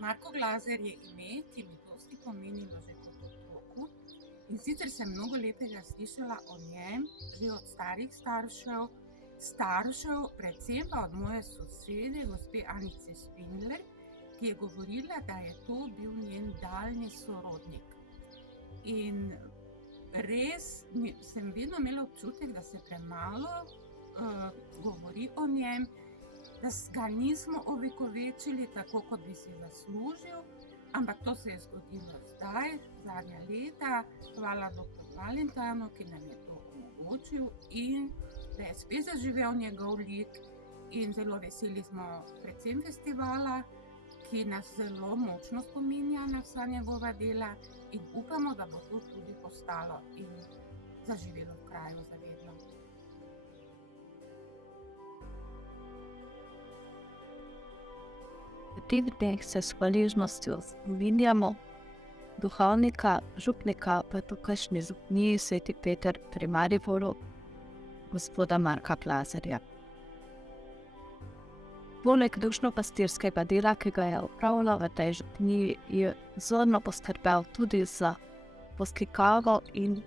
Marko Glaser je ime, ki mi dosti pomenilo že kot otroku. In sicer sem mnogo lepega slišala o njem že od starih staršev, predvsem pa od moje sosede, gospe Anice Spindler, ki je govorila, da je to bil njen daljni sorodnik. In res sem vedno imela občutek, da se premalo govori o njem, da ga nismo ovekovečili tako, kot bi si zaslužil, ampak to se je zgodilo zdaj, zadnja leta, hvala dr. Valentinu, ki nam je to omogočil in da je spet zaživel njegov lik. In zelo veseli smo predvsem festivala, ki nas zelo močno spominja na vsa njegova dela in upamo, da bo to tudi postalo in zaživelo v kraju zavedno. V teh dneh se s hvaležnostjo spominjamo duhovnika, župnika v tukajšnji župniji Sveti Peter pri Mariboru, gospoda Marka Glazerja. Poleg dušno-pastirskega dela, ki ga je opravljal v tej župniji, je vzorno poskrbel tudi za poslikavo in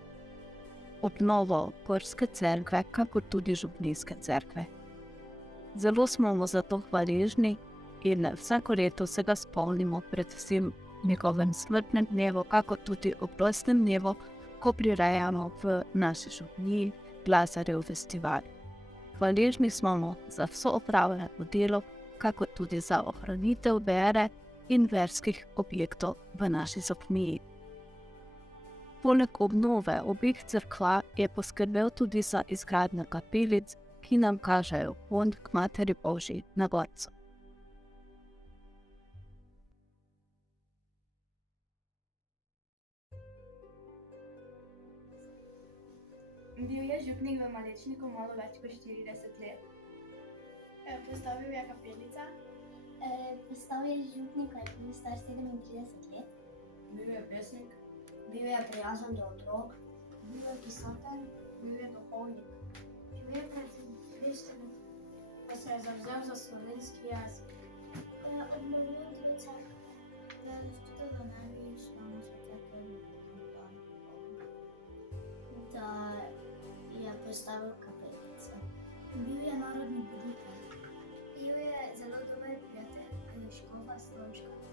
obnovo Gorske cerkve, kakor tudi župnijske cerkve. Zelo smo mu za to hvaležni in vsako leto se ga spomnimo predvsem njegovem smrtnem dnevu, kakor tudi ob rojstnem dnevu, ko prirejamo v naši župniji Glazerjev festival. Hvaležni smo mu za vso opravljeno delo, kakor tudi za ohranitev vere in verskih objektov v naši župniji. Poleg obnove obeh cerkva je poskrbel tudi za izgradnjo kapelic, ki nam kažejo pot k Materi Božji na Gorcu. Bil je župnik v Malečniku malo več kot 40 let. Postavil je kapelica. Postal je župnik, ko je bil star 37 let. Bil je pesnik. Bil je prijazen do otrok. Bil je pisatelj. Bil je duhovnik. Bil je predvsem Pa se je zavzel za slovenski jezik. obnovil dve cerkve. Zaščitil v najvišjo našo cerkev, da je postavil kapelice. Bil je narodni buditelj. Bil je zelo dober prijatelj škofa Slomška.